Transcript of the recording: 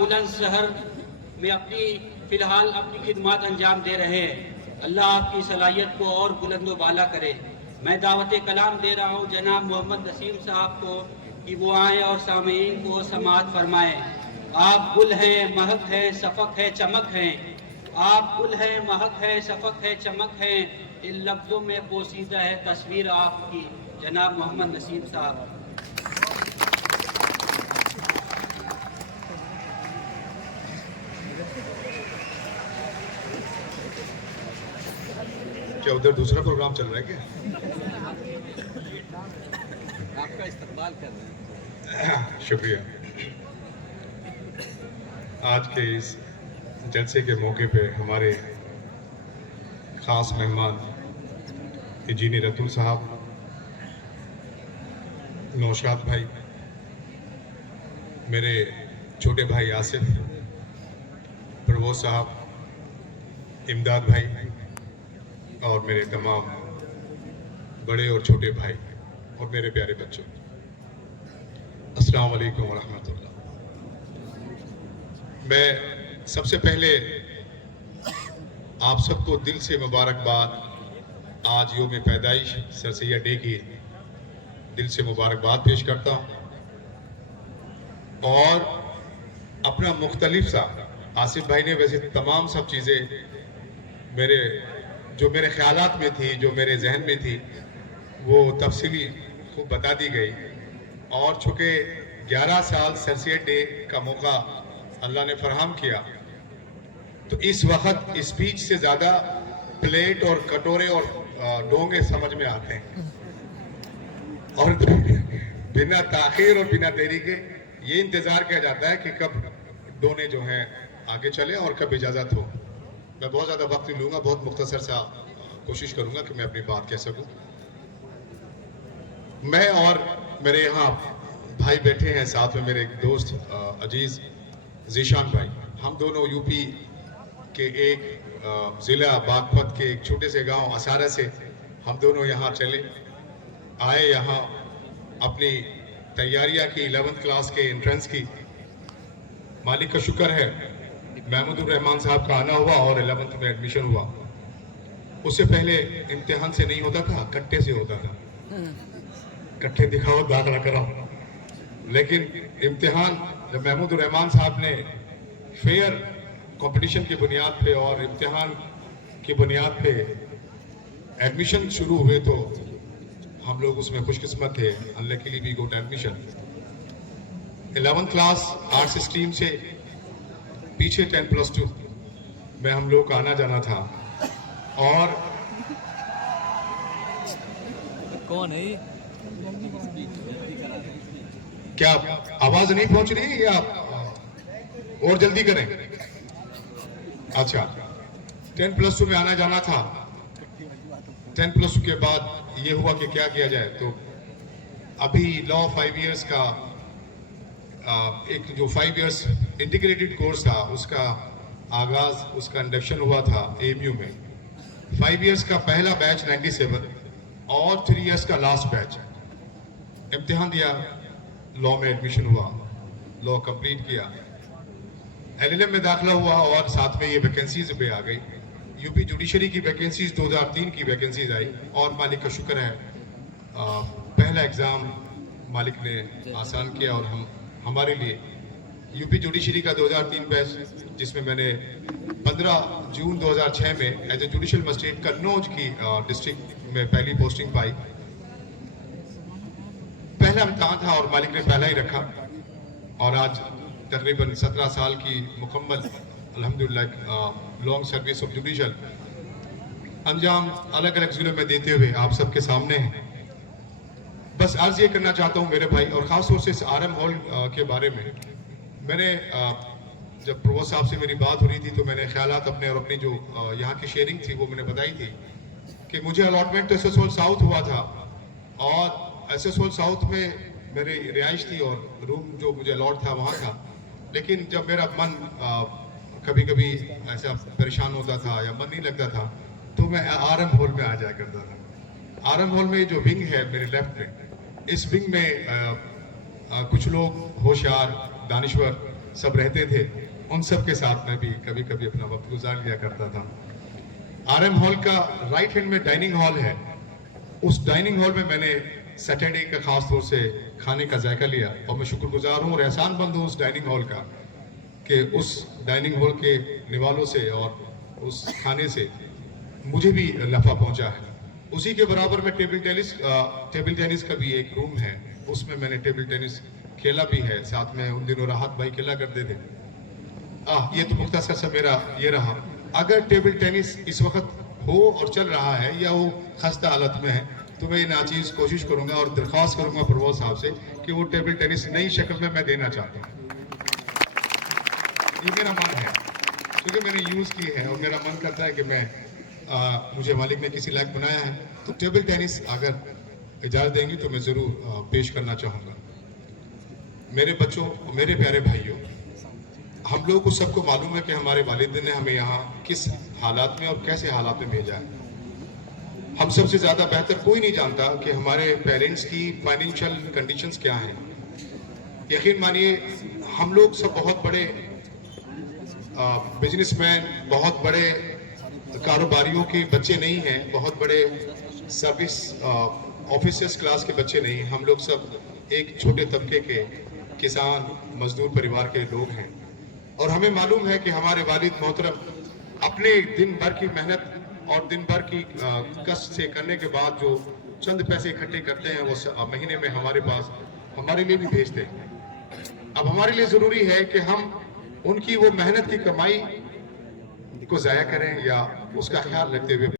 बुलंदशहर में फ़िलहाल अपनी खिदमत अंजाम दे रहे हैं। अल्लाह आपकी सलाहियत को और बुलंद बाला करे। मैं दावत कलाम दे रहा हूँ जनाब मोहम्मद नसीम साहब को कि वो आएँ और सामीन को समाअत फरमाएँ। आप गुल हैं, महक है, सफ़क है, चमक हैं। आप गुल हैं, महक है, सफ़क है, चमक हैं। इन लफ्ज़ों में पोशीदा है तस्वीर आपकी जनाब मोहम्मद नसीम साहब। क्या उधर दूसरा प्रोग्राम चल रहा है क्या? आपका इस्तकबाल कर रहे हैं। शुक्रिया। आज के इस जलसे के मौके पे हमारे ख़ास मेहमान इंजीनियर रतुल साहब, नौशाद भाई, मेरे छोटे भाई आसिफ, प्रभोज साहब, इमदाद भाई और मेरे तमाम बड़े और छोटे भाई और मेरे प्यारे बच्चों, अस्सलाम वालेकुम व रहमतुल्लाह। मैं सबसे पहले आप सबको दिल से मुबारकबाद, आज योम पैदाइश सर सैयद डे की दिल से मुबारकबाद पेश करता हूँ और अपना मुख्तलिफ सा, आसिफ भाई ने वैसे तमाम सब चीज़ें जो मेरे ख्यालात में थी, जो मेरे जहन में थी, वो तफसीली खूब बता दी गई। और चूँकि 11 साल सर सैयद डे का मौका अल्लाह ने फराहम किया, तो इस वक्त स्पीच से ज़्यादा प्लेट और कटोरे और डोंगे समझ में आते हैं। और बिना ताखीर और बिना देरी के ये इंतज़ार किया जाता है कि कब डोने जो हैं आगे चले और कब इजाज़त हो। मैं बहुत ज़्यादा वक्त नहीं लूँगा, बहुत मुख्तसर सा कोशिश करूँगा कि मैं अपनी बात कह सकूँ। मैं और मेरे यहाँ भाई बैठे हैं, साथ में मेरे एक दोस्त अजीज़ ज़ीशान भाई, हम दोनों यूपी के एक ज़िला बागपत के एक छोटे से गांव असारा से हम दोनों यहाँ चले आए। यहाँ अपनी तैयारियाँ की 11th क्लास के एंट्रेंस की। मालिक का शुक्र है महमूदुर रहमान साहब का आना हुआ और 11th में एडमिशन हुआ। उससे पहले इम्तिहान से नहीं होता था, कट्टे से होता था, कट्टे दिखाओ दाखिला कराओ। लेकिन इम्तिहान जब महमूदुर रहमान साहब ने फेयर कंपटीशन की बुनियाद पे और इम्तिहान की बुनियाद पे एडमिशन शुरू हुए, तो हम लोग उसमें खुशकिस्मत थे। Unluckily we got admission. 11th class arts stream से पीछे 10+2 में हम लोग का आना जाना था। और कौन है ये? क्या आवाज नहीं पहुंच रही है या और जल्दी करें? अच्छा, 10+2 में आना जाना था। 10+2 के बाद ये हुआ कि क्या किया जाए, तो अभी लॉ 5 इयर्स का एक जो 5 इयर्स इंटीग्रेटेड कोर्स था, उसका आगाज, उसका इंडक्शन हुआ था AMU में। 5 इयर्स का पहला बैच 97 और 3 इयर्स का लास्ट बैच। इम्तिहान दिया, लॉ में एडमिशन हुआ, लॉ कंप्लीट किया, LLM में दाखिला हुआ और साथ में ये वैकेंसीज पे आ गई। यूपी जुडिशरी की वैकेंसीज 2003 की वैकेंसीज आई और मालिक का शुक्र है पहला एग्ज़ाम मालिक ने आसान किया और हमारे लिए यूपी जुडिशरी का 2003 बैच, जिसमें मैंने 15 जून 2006 में as a judicial magistrate Kannauj की डिस्ट्रिक्ट में पहली पोस्टिंग पाई। पहला इम्तिहान था और मालिक ने पहला ही रखा और आज तकरीबन 17 साल की मुकम्मल अल्हम्दुलिल्लाह लॉन्ग सर्विस ऑफ जुडिशल अंजाम अलग अलग जिलों में देते हुए आप सबके सामने हैं। बस अर्ज ये करना चाहता हूँ मेरे भाई, और ख़ास तौर से इस RM हॉल के बारे में, मैंने जब प्रभु साहब से मेरी बात हो रही थी तो मैंने ख्यालात अपने और अपनी जो यहाँ की शेयरिंग थी वो मैंने बताई थी कि मुझे अलॉटमेंट तो SS हॉल साउथ हुआ था और SS हॉल साउथ में मेरी रिहाइश थी और रूम जो मुझे अलॉट था वहाँ था। लेकिन जब मेरा मन कभी कभी ऐसा परेशान होता था या मन नहीं लगता था तो मैं RM हॉल में आ जाया करता था। RM हॉल में जो विंग है मेरे लेफ्ट में, इस विंग में कुछ लोग होशियार, दानिश्वर सब रहते थे, उन सब के साथ मैं भी कभी कभी अपना वक्त गुजार लिया करता था। RM हॉल का राइट हैंड में डाइनिंग हॉल है। उस डाइनिंग हॉल में मैंने सैटरडे का खास तौर से खाने का जायका लिया और मैं शुक्रगुजार हूँ और एहसानमंद हूँ उस डाइनिंग हॉल का कि उस डाइनिंग हॉल के निवालों से और उस खाने से मुझे भी नफा पहुंचा है। उसी के बराबर में टेबल टेनिस का भी एक रूम है, उसमें मैंने टेबल टेनिस खेला भी है। साथ में उन दिनों राहत भाई खेला करते थे। ये तो मुख्तसर सा मेरा ये रहा। अगर टेबल टेनिस इस वक्त हो और चल रहा है या वो खस्ता हालत में है तो मैं नाचीज कोशिश करूंगा और दरख्वास्त करूंगा प्रभु साहब से कि वो टेबल टेनिस नई शक्ल में मैं देना चाहता हूँ। ये मेरा मन है क्योंकि मैंने यूज की है और मेरा मन करता है कि मैं मुझे मालिक ने किसी लायक बनाया है तो टेबल टेनिस अगर इजाज़त देंगे तो मैं ज़रूर पेश करना चाहूँगा। मेरे बच्चों, मेरे प्यारे भाइयों, हम लोगों को सबको मालूम है कि हमारे वालिदैन ने हमें यहाँ किस हालात में और कैसे हालात में भेजा है। हम सबसे ज़्यादा बेहतर कोई नहीं जानता कि हमारे पेरेंट्स की फाइनेंशियल कंडीशंस क्या हैं। यकीन मानिए हम लोग सब बहुत बड़े बिजनेसमैन, बहुत बड़े कारोबारियों के बच्चे नहीं हैं, बहुत बड़े सर्विस ऑफिसर्स क्लास के बच्चे नहीं। हम लोग सब एक छोटे तबके के किसान मजदूर परिवार के लोग हैं और हमें मालूम है कि हमारे वालिद मोहतरम अपने दिन भर की मेहनत और दिन भर की कष्ट से करने के बाद जो चंद पैसे इकट्ठे करते हैं वो महीने में हमारे पास हमारे लिए भी भेजते हैं। अब हमारे लिए ज़रूरी है कि हम उनकी वो मेहनत की कमाई को ज़ाया करें या उसका ख्याल रखते हुए